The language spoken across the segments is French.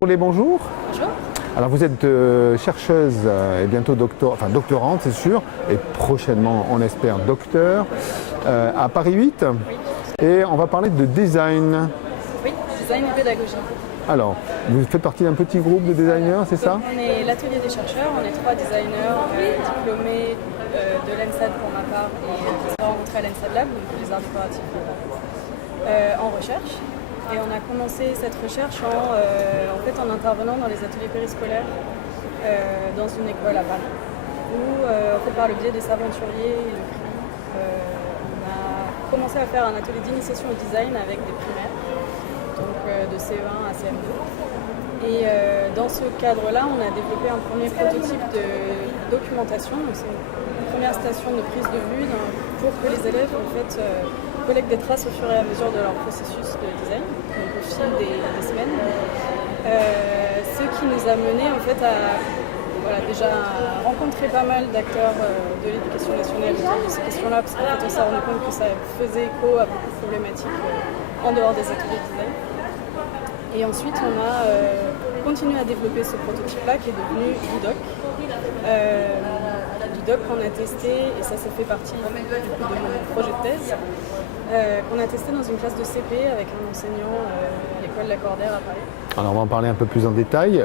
Bonjour. Bonjour. Alors vous êtes chercheuse et bientôt doctorante, c'est sûr, et prochainement, on espère, docteur à Paris 8. Oui. Et on va parler de design. Oui, design et pédagogie. Alors, vous faites partie d'un petit groupe de designers, c'est ça? On est l'atelier des chercheurs, on est 3 designers diplômés de l'ENSAD pour ma part et qui sont rencontrés à l'ENSAD Lab, donc les arts décoratifs en recherche. Et on a commencé cette recherche en intervenant dans les ateliers périscolaires dans une école à Paris, où par le biais des aventuriers et de CRI, on a commencé à faire un atelier d'initiation au design avec des primaires, donc de CE1 à CM2. Et dans ce cadre-là, on a développé un premier prototype de documentation, donc c'est une première station de prise de vue pour que les élèves collectent des traces au fur et à mesure de leur processus de design, donc au fil des semaines. Ce qui nous a mené à déjà rencontrer pas mal d'acteurs de l'éducation nationale autour de ces questions-là, parce qu'en fait on s'est rendu compte que ça faisait écho à beaucoup de problématiques en dehors des ateliers de design. Et ensuite on a continué à développer ce prototype-là qui est devenu Dudoc. Dudoc qu'on a testé, et ça fait partie de mon projet de thèse, qu'on a testé dans une classe de CP avec un enseignant à l'école Lacordaire à Paris. Alors on va en parler un peu plus en détail,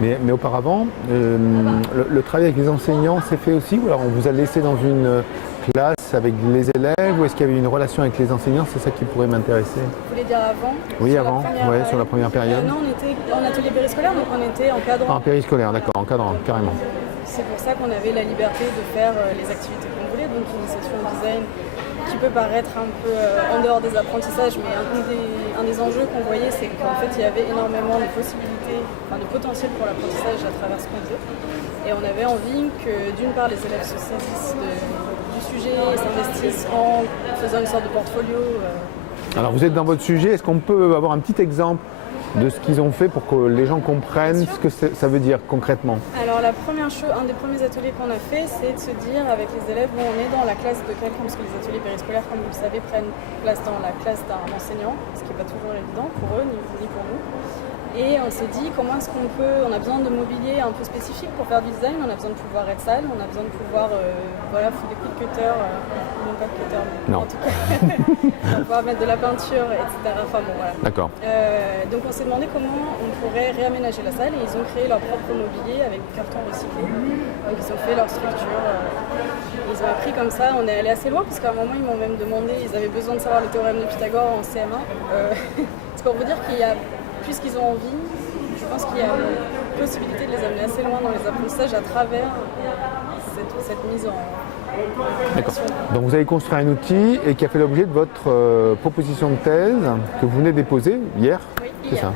mais auparavant, le travail avec les enseignants s'est fait aussi, ou alors on vous a laissé dans une classe avec les élèves, ou est-ce qu'il y avait une relation avec les enseignants? C'est ça qui pourrait m'intéresser. Vous voulez dire avant? Oui, avant, sur la première période. Non, on était en atelier périscolaire, donc on était encadrant. En périscolaire, d'accord, encadrant, carrément. C'est pour ça qu'on avait la liberté de faire les activités qu'on voulait, donc l'initiation au design, qui peut paraître un peu en dehors des apprentissages, mais un des enjeux qu'on voyait, c'est qu'en fait il y avait énormément de possibilités, de potentiel pour l'apprentissage à travers ce qu'on faisait. Et on avait envie que d'une part les élèves se saisissent du sujet et s'investissent en faisant une sorte de portfolio. Alors vous êtes dans votre sujet, est-ce qu'on peut avoir un petit exemple de ce qu'ils ont fait pour que les gens comprennent ce que ça veut dire concrètement? Alors la première chose, un des premiers ateliers qu'on a fait, c'est de se dire avec les élèves, on est dans la classe de quelqu'un, parce que les ateliers périscolaires, comme vous le savez, prennent place dans la classe d'un enseignant, ce qui n'est pas toujours évident pour eux, ni pour nous. Et on s'est dit comment est-ce on a besoin de mobilier un peu spécifique pour faire du design, on a besoin de pouvoir être sale, on a besoin de pouvoir foutre des coups de cutter, non pas de cutter, mais en tout cas, pouvoir mettre de la peinture, etc. Enfin bon voilà. D'accord. Donc on s'est demandé comment on pourrait réaménager la salle et ils ont créé leur propre mobilier avec du carton recyclé. Donc ils ont fait leur structure, ils ont appris comme ça, on est allé assez loin parce qu'à un moment ils m'ont même demandé, ils avaient besoin de savoir le théorème de Pythagore en CM1. C'est pour vous dire qu'il y a, puisqu'ils ont envie, je pense qu'il y a une possibilité de les amener assez loin dans les apprentissages à travers cette mise en... D'accord. Donc vous avez construit un outil et qui a fait l'objet de votre proposition de thèse que vous venez de déposer hier. Oui, c'est hier. ça.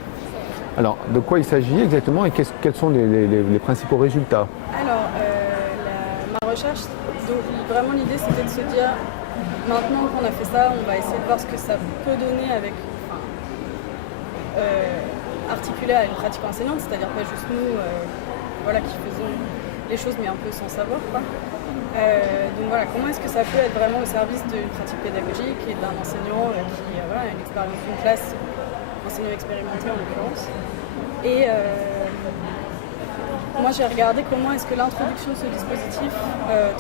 Alors de quoi il s'agit exactement et quels sont les principaux résultats? Alors ma recherche, donc vraiment l'idée c'était de se dire maintenant qu'on a fait ça, on va essayer de voir ce que ça peut donner avec articulé à une pratique enseignante, c'est-à-dire pas juste nous qui faisons les choses mais un peu sans savoir quoi. Donc voilà, comment est-ce que ça peut être vraiment au service d'une pratique pédagogique et d'un enseignant qui a une expérience d'une classe, enseignant expérimenté en l'occurrence. Et moi j'ai regardé comment est-ce que l'introduction de ce dispositif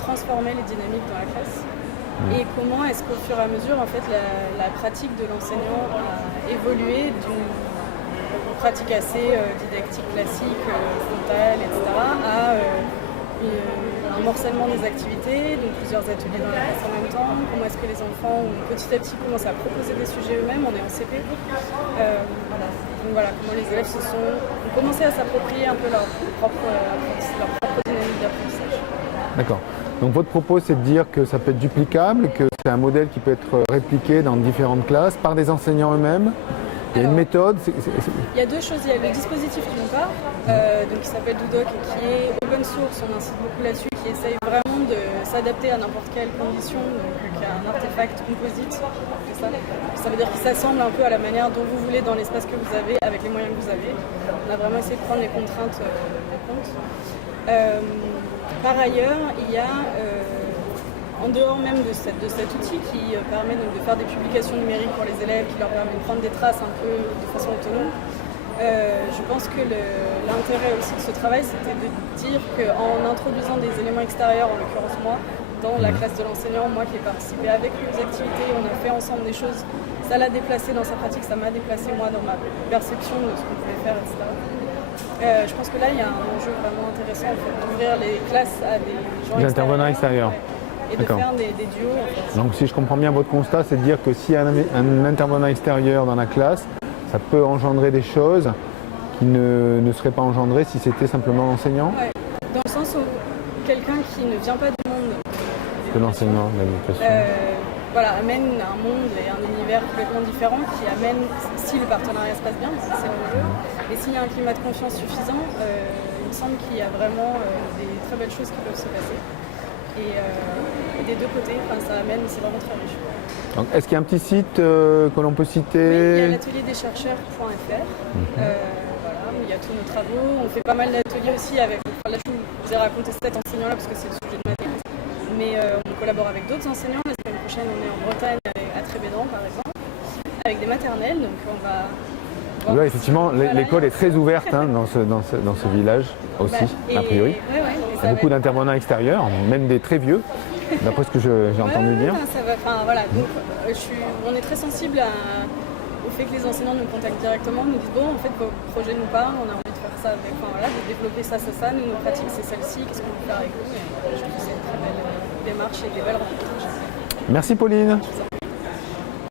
transformait les dynamiques dans la classe et comment est-ce qu'au fur et à mesure en fait la pratique de l'enseignant a évolué d'une pratique assez didactique classique, frontale, etc. à un morcellement des activités, donc plusieurs ateliers dans la classe en même temps, comment est-ce que les enfants ont petit à petit commencé à proposer des sujets eux-mêmes, on est en CP. Donc voilà, comment les élèves ont commencé à s'approprier un peu leur propre dynamique d'apprentissage. D'accord. Donc votre propos c'est de dire que ça peut être duplicable, que c'est un modèle qui peut être répliqué dans différentes classes par des enseignants eux-mêmes. Il y a une méthode. Il y a deux choses. Il y a le dispositif d'une part, donc qui s'appelle Dudoc et qui est open source, on insiste beaucoup là-dessus, qui essaye vraiment de s'adapter à n'importe quelle condition, donc qui a un artefact composite, c'est ça. Ça veut dire qu'il s'assemble un peu à la manière dont vous voulez dans l'espace que vous avez, avec les moyens que vous avez. On a vraiment essayé de prendre les contraintes en compte. Par ailleurs, il y a en dehors même de cet outil qui permet donc de faire des publications numériques pour les élèves, qui leur permet de prendre des traces un peu de façon autonome, je pense que l'intérêt aussi de ce travail, c'était de dire qu'en introduisant des éléments extérieurs, en l'occurrence moi, dans la classe de l'enseignant, moi qui ai participé avec lui aux activités, on a fait ensemble des choses, ça l'a déplacé dans sa pratique, ça m'a déplacé moi dans ma perception de ce qu'on pouvait faire, etc. Je pense que là, il y a un enjeu vraiment intéressant en fait, d'ouvrir les classes à des gens intervenants extérieurs. Et de faire des duos. En fait. Donc si je comprends bien votre constat, c'est de dire que s'il y a un intervenant extérieur dans la classe, ça peut engendrer des choses qui ne seraient pas engendrées si c'était simplement l'enseignant. Ouais. Dans le sens où quelqu'un qui ne vient pas du monde de l'enseignement, de l'éducation. Amène un monde et un univers complètement différent qui amène, si le partenariat se passe bien, si c'est l'enjeu, et s'il y a un climat de confiance suffisant, il me semble qu'il y a vraiment des très belles choses qui peuvent se passer. Et des deux côtés, ça amène, c'est vraiment très riche. Donc, est-ce qu'il y a un petit site que l'on peut citer? Oui, il y a l'atelierdescharcheurs.fr. Où il y a tous nos travaux. On fait pas mal d'ateliers aussi avec. Là, je vous ai raconté cet enseignant-là parce que c'est le sujet de ma thèse. Mais on collabore avec d'autres enseignants. La semaine prochaine, on est en Bretagne à Trébédan, par exemple, avec des maternelles. Donc, on va. Là, effectivement, l'école est très ouverte dans ce village aussi, a priori. Il y a beaucoup d'intervenants extérieurs, même des très vieux, d'après ce que j'ai entendu dire. Donc, on est très sensible au fait que les enseignants nous contactent directement, nous disent bon, en fait, vos projets nous parlent, on a envie de faire ça avec, de développer ça, nous, nos pratiques, c'est celle-ci, qu'est-ce qu'on peut faire avec vous? Et je trouve que c'est une très belle démarche et des belles rencontres. Merci Pauline.